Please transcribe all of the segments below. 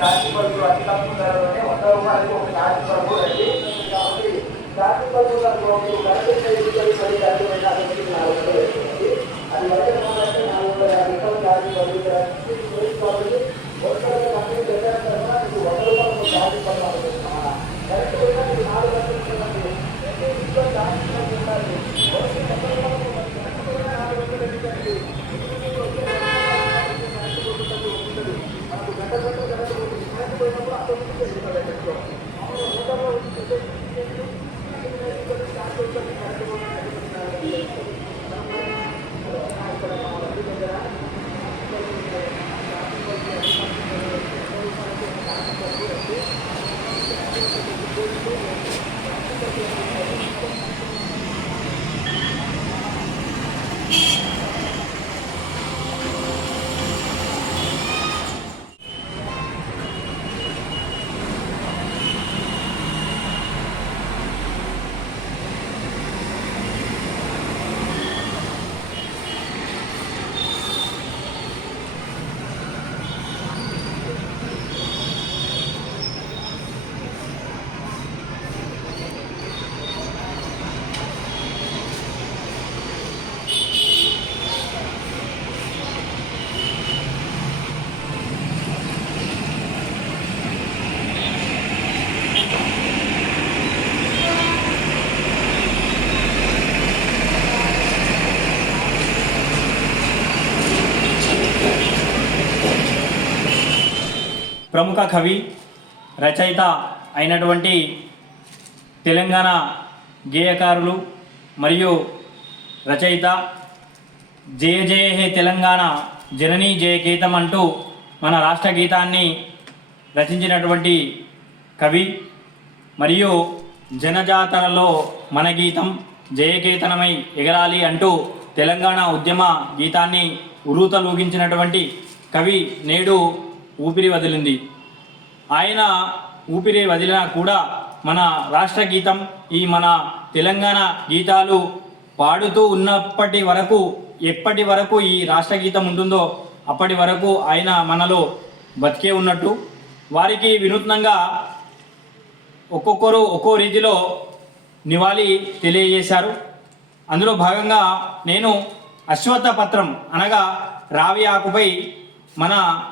ಜಾತಿ ಬದುಕು ಅತಿ ಕಪ್ಪು ದರದಲ್ಲಿ ಹೊಸ ರೂಪಾಯಿಗೂ ಒಂದು ಜಾತಿ ಬದುಕುಗಳಲ್ಲಿ కాబట్టి జాతి బతుకులలో గణపతి సైనికులు పది జాతి అది వరకు నాలుగు వందల యాభై జాతి బతుకు కాబట్టి ఒకసారి కంపెనీ పెట్టారు కదా করতে ప్రముఖ కవి రచయిత అయినటువంటి తెలంగాణ గేయకారులు మరియు రచయిత జయ జయ హే తెలంగాణ జననీ జయకేతం అంటూ మన రాష్ట్ర గీతాన్ని రచించినటువంటి కవి మరియు జనజాతరలో మన గీతం జయకేతనమై ఎగరాలి అంటూ తెలంగాణ ఉద్యమ గీతాన్ని ఉరూతలూగించినటువంటి కవి నేడు ఊపిరి వదిలింది. ఆయన ఊపిరి వదిలినా కూడా మన రాష్ట్ర గీతం ఈ మన తెలంగాణ గీతాలు పాడుతూ ఉన్నప్పటి వరకు ఎప్పటి వరకు ఈ రాష్ట్ర గీతం ఉంటుందో అప్పటి వరకు ఆయన మనలో బతికే ఉన్నట్టు. వారికి వినూత్నంగా ఒక్కొక్కరు ఒక్కో రీతిలో నివాళి తెలియజేశారు. అందులో భాగంగా నేను అశ్వత్థ పత్రం అనగా రావి ఆకుపై మన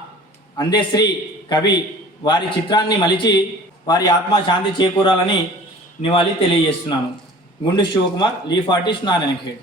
అందేశ్రీ కవి వారి చిత్రాన్ని మలిచి వారి ఆత్మ శాంతి చేకూరాలని నివాళి తెలియజేస్తున్నాను. Gundu Shivakumar leaf artist Narayan Khed